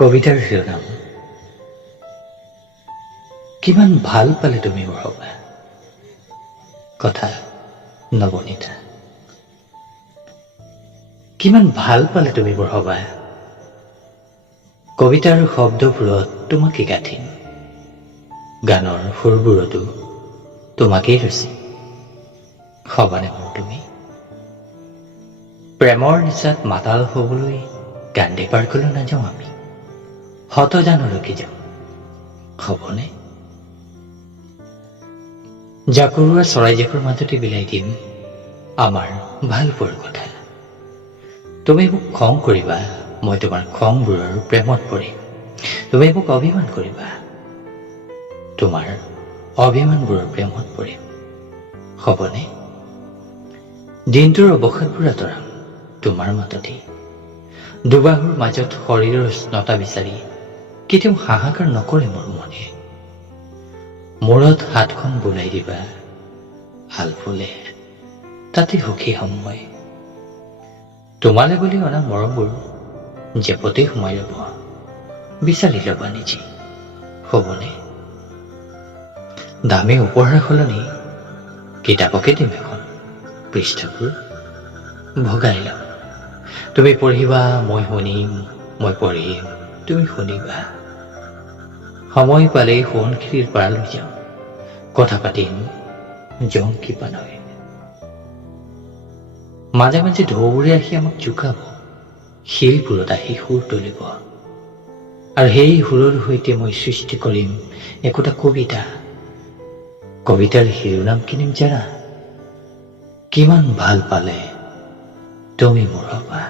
কবিতাৰ শিৰোনাম কিমান ভাল পালে তুমি মোৰ হবা। কথা নৱনীতা। কিমান ভাল পালে তুমি মোৰ হবা। কবিতাৰ শব্দবোৰত তোমাকে গাঠিম, গানৰ সুৰবোৰতো তোমাকেই ৰচিম। হবানে মোৰ তুমি? প্ৰেমৰ নিচাত মাতাল হবলৈ গান্ধী পাৰ্কলৈ নাযাওঁ আমি, হত জানো ৰখি যাওঁ। হবনে? জাকৰুৱা চৰাইজাকৰ মাজতে বিলাই দিম আমাৰ ভাল পোৱাৰ কথা। তুমি মোক খং কৰিবা, মই তোমাৰ খংবোৰৰ প্ৰেমত পৰিম। তুমি মোক অভিমান কৰিবা, তোমাৰ অভিমানবোৰৰ প্ৰেমত পৰিম। হবনে? দিনটোৰ অৱসাদবোৰ আঁতৰাম তোমাৰ মাততেই। দুবাহুৰ মাজত শৰীৰৰ উষ্ণতা বিচাৰি কেতিয়াও হাহাকাৰ নকৰে মোৰ মনে। মূৰত হাতখন বুলাই দিবা, হাল ফুলে তাতে সুখী হম মই। তোমালে বুলি অনা মৰমবোৰ জেপতে সোমাই ল'ব, বিচাৰি ল'বা নিজে। হবনে? দামী উপহাৰ সলনি কিতাপকে দিম এখন, পৃষ্ঠাবোৰ ভগাই ল'ম। তুমি পঢ়িবা, মই শুনিম, মই পঢ়িম, তুমি শুনিবা। সময় পালেই সোৱণশিৰিৰ পাৰলৈ যাম, কথা পাতিম জংকী পানৈ। মাজে মাজে ঢৌবোৰে আহি আমাক জোকাব, শিলবোৰত আহি সুৰ তুলিব, আৰু সেই সুৰৰ সৈতে মই সৃষ্টি কৰিম একোটা কবিতা। কবিতাৰ শিৰোনাম কিনিম জানা, কিমান ভাল পালে তুমি মোৰ হবা।